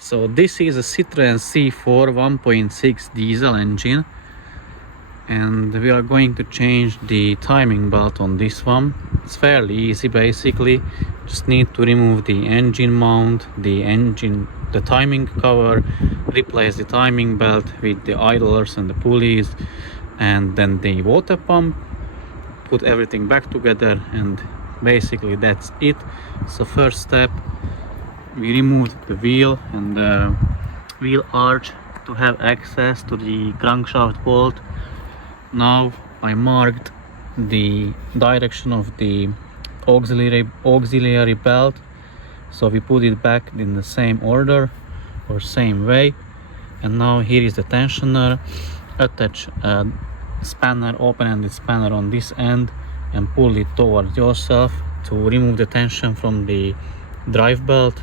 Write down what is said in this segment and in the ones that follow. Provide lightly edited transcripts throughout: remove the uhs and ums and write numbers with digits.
So this is a Citroen C4 1.6 diesel engine, and we are going to change the timing belt on this one. It's fairly easy. Basically just need to remove the engine mount, the timing cover, replace the timing belt with the idlers and the pulleys, and then the water pump, put everything back together, and basically that's it. So first step, we removed the wheel and the wheel arch to have access to the crankshaft bolt. Now I marked the direction of the auxiliary belt, so we put it back in the same order or same way. And now here is the tensioner. Attach a spanner, open-ended spanner on this end, and pull it towards yourself to remove the tension from the drive belt.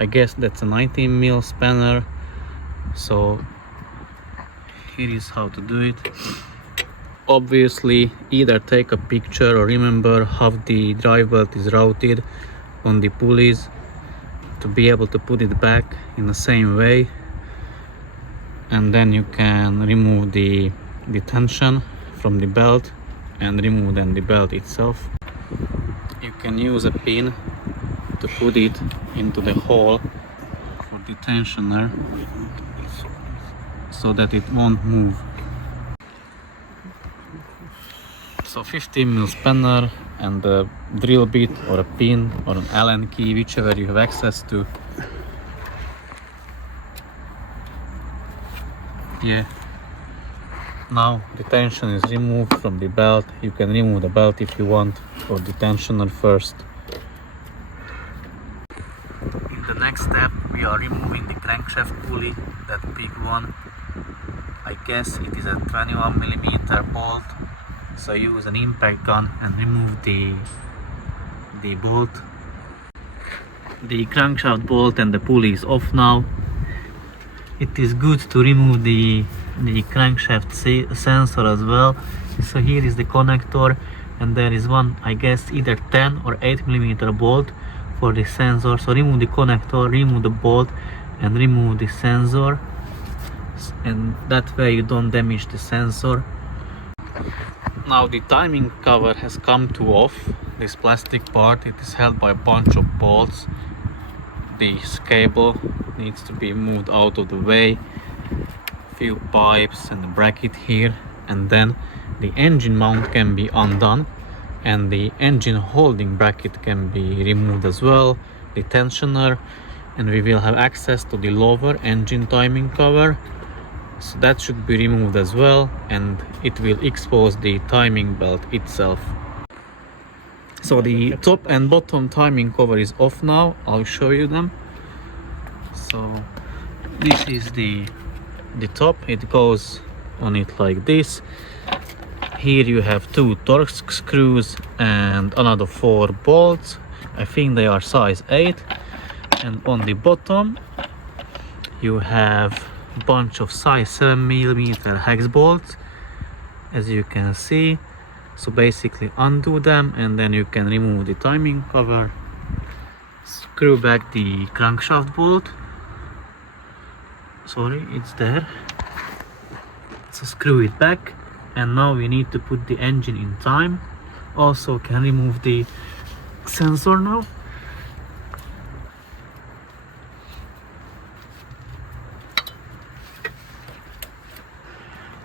I guess that's a 19mm spanner. So here is how to do it. Obviously, either take a picture or remember how the drive belt is routed on the pulleys to be able to put it back in the same way, and then you can remove the tension from the belt and remove then the belt itself. You can use a pin to put it into the hole for the tensioner so that it won't move. So 15mm spanner and a drill bit or a pin or an Allen key, whichever you have access to. Yeah. Now the tension is removed from the belt. You can remove the belt if you want, or the tensioner first. In the next step, we are removing the crankshaft pulley, that big one. I guess it is a 21mm bolt. So use an impact gun and remove the bolt. The crankshaft bolt and the pulley is off now. It is good to remove the crankshaft sensor as well. So here is the connector, and there is one, I guess either 10 or 8mm bolt for the sensor. So remove the connector, remove the bolt, and remove the sensor, and that way you don't damage the sensor. Now the timing cover has come to off. This plastic part, it is held by a bunch of bolts. This cable needs to be moved out of the way, few pipes and a bracket here, and then the engine mount can be undone and the engine holding bracket can be removed as well, the tensioner, and we will have access to the lower engine timing cover. So that should be removed as well, and it will expose the timing belt itself. So the top and bottom timing cover is off now. I'll show you them. So this is the top. It goes on it like this. Here you have 2 torque screws and another 4 bolts. I think they are size 8. And on the bottom you have a bunch of size 7mm hex bolts, as you can see. So basically undo them, and then you can remove the timing cover, screw back the crankshaft bolt. Sorry, it's there. So screw it back, and now we need to put the engine in time. Also can remove the sensor now.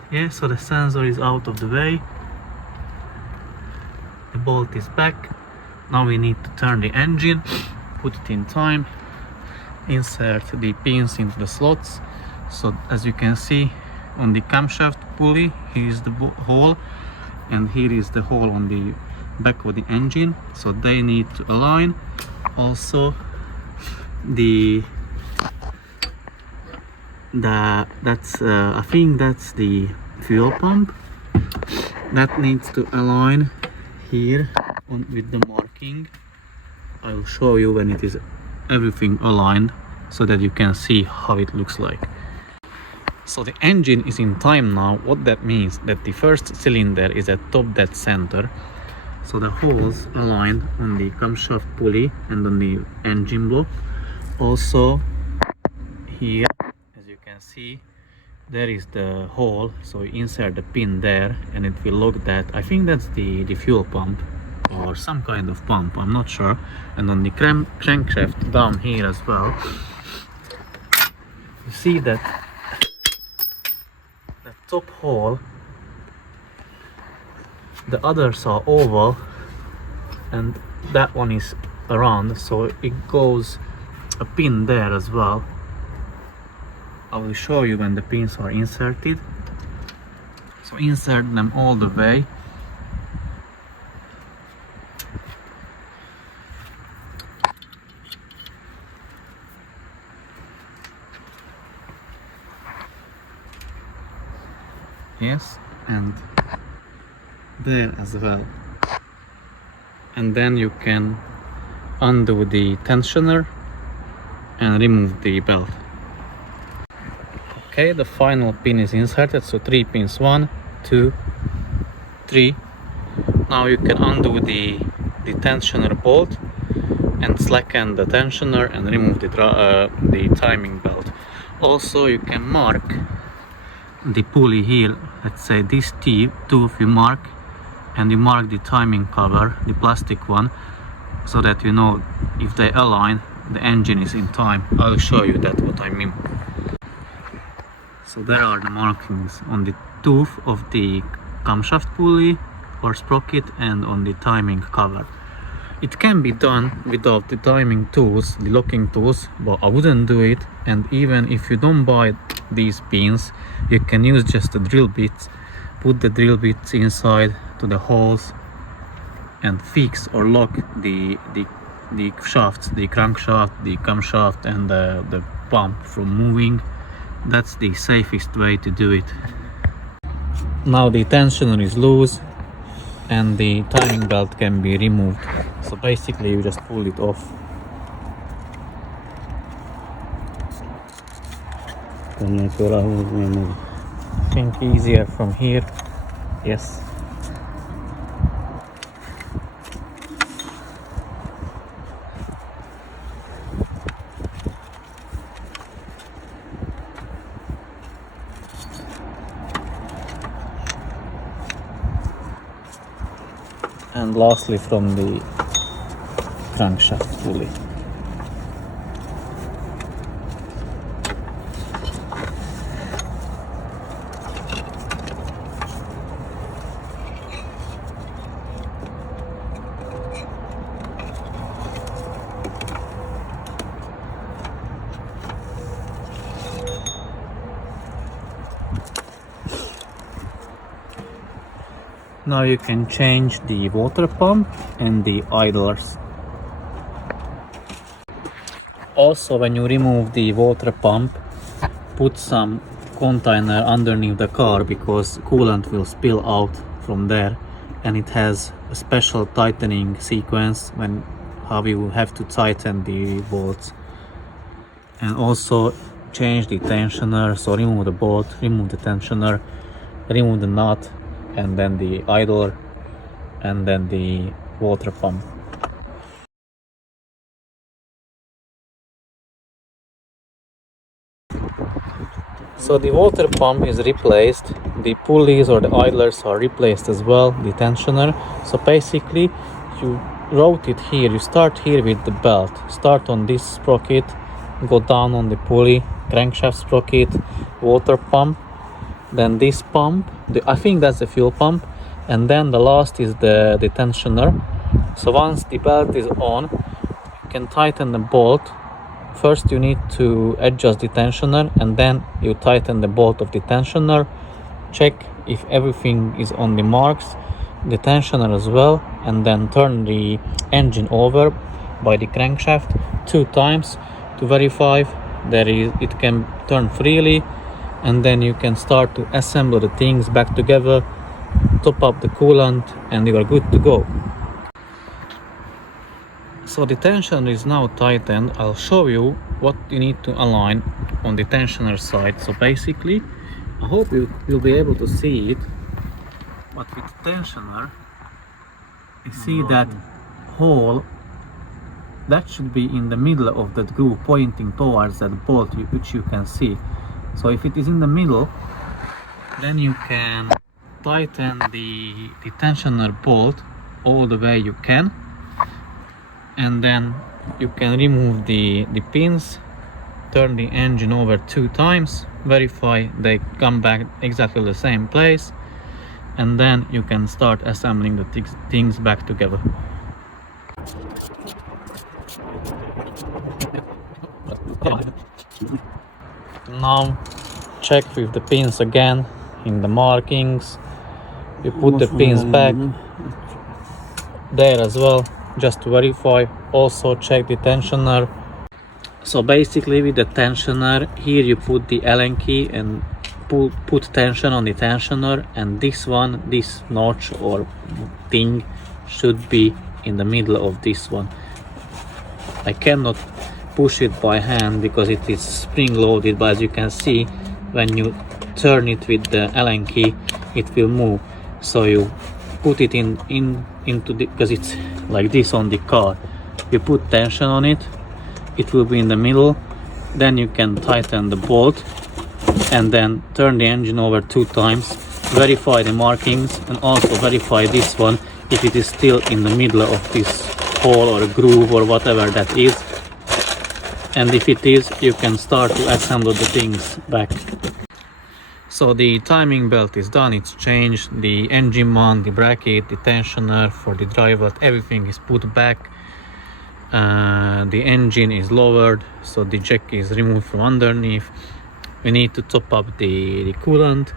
Yeah, so the sensor is out of the way. The bolt is back. Now we need to turn the engine, put it in time, insert the pins into the slots. So as you can see on the camshaft pulley, here is the hole, and here is the hole on the back of the engine. So they need to align. Also I think that's the fuel pump that needs to align here with the marking. I will show you when it is everything aligned so that you can see how it looks like. So the engine is in time now. What that means, that the first cylinder is at top dead center. So the holes aligned on the camshaft pulley and on the engine block. Also here, as you can see, there is the hole, so you insert the pin there and it will look that, I think that's the fuel pump or some kind of pump, I'm not sure. And on the crankshaft down here as well, you see that the top hole, the others are oval and that one is around, so it goes a pin there as well. I will show you when the pins are inserted. So insert them all the way. Yes, and there as well. And then you can undo the tensioner and remove the belt. Okay, the final pin is inserted, so 3 pins, 1, 2, 3. Now you can undo the tensioner bolt and slacken the tensioner and remove the timing belt. Also you can mark the pulley here, let's say this tooth you mark, and you mark the timing cover, the plastic one, so that you know if they align, the engine is in time. I'll show you that what I mean. So there are the markings on the tooth of the camshaft pulley or sprocket and on the timing cover. It can be done without the timing tools, the locking tools, but I wouldn't do it. And even if you don't buy these pins, you can use just the drill bits, put the drill bits inside to the holes and fix or lock the shafts, the crankshaft, the camshaft and the pump from moving. That's the safest way to do it. Now the tensioner is loose and the timing belt can be removed. So basically you just pull it off. I think easier from here. Yes. And lastly from the crankshaft pulley. Now you can change the water pump and the idlers. Also, when you remove the water pump, put some container underneath the car because coolant will spill out from there, and it has a special tightening sequence when how you have to tighten the bolts. And also change the tensioner, so remove the bolt, remove the tensioner, remove the nut, and then the idler, and then the water pump. So the water pump is replaced, the pulleys or the idlers are replaced as well, the tensioner. So basically you route it here, you start here with the belt, start on this sprocket, go down on the pulley, crankshaft sprocket, water pump, then this pump, I think that's the fuel pump, and then the last is the tensioner. So once the belt is on, you can tighten the bolt. First you need to adjust the tensioner and then you tighten the bolt of the tensioner. Check if everything is on the marks, the tensioner as well, and then turn the engine over by the crankshaft 2 times to verify that it can turn freely, and then you can start to assemble the things back together, top up the coolant, and you are good to go. So the tensioner is now tightened. I'll show you what you need to align on the tensioner side. So basically, I hope you'll be able to see it, but with the tensioner, you see that hole that should be in the middle of that groove, pointing towards that bolt which you can see. So if it is in the middle, then you can tighten the tensioner bolt all the way you can, and then you can remove the pins, turn the engine over 2 times, verify they come back exactly the same place, and then you can start assembling the things back together. Now check with the pins again in the markings. You put the pins back there as well, just to verify. Also check the tensioner. So basically with the tensioner, here you put the Allen key and put tension on the tensioner, and this notch or thing should be in the middle of this one. I cannot push it by hand because it is spring loaded, but as you can see, when you turn it with the Allen key, it will move. So you put it into the, because it's like this on the car, you put tension on it, it will be in the middle, then you can tighten the bolt and then turn the engine over 2 times, verify the markings, and also verify this one if it is still in the middle of this hole or groove or whatever that is. And if it is, you can start to assemble the things back. So the timing belt is done, it's changed, the engine mount, the bracket, the tensioner for the driver, everything is put back. The engine is lowered, so the jack is removed from underneath. We need to top up the coolant.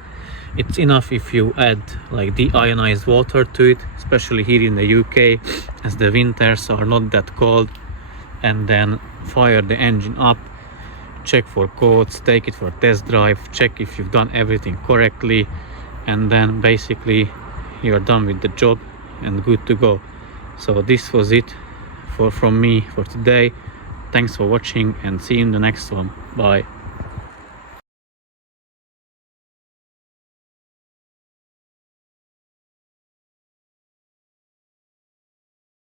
It's enough if you add like deionized water to it, especially here in the UK, as the winters are not that cold. And then fire the engine up, check for codes, take it for a test drive, check if you've done everything correctly, and then basically you're done with the job and good to go. So this was it from me for today. Thanks for watching and see you in the next one. Bye.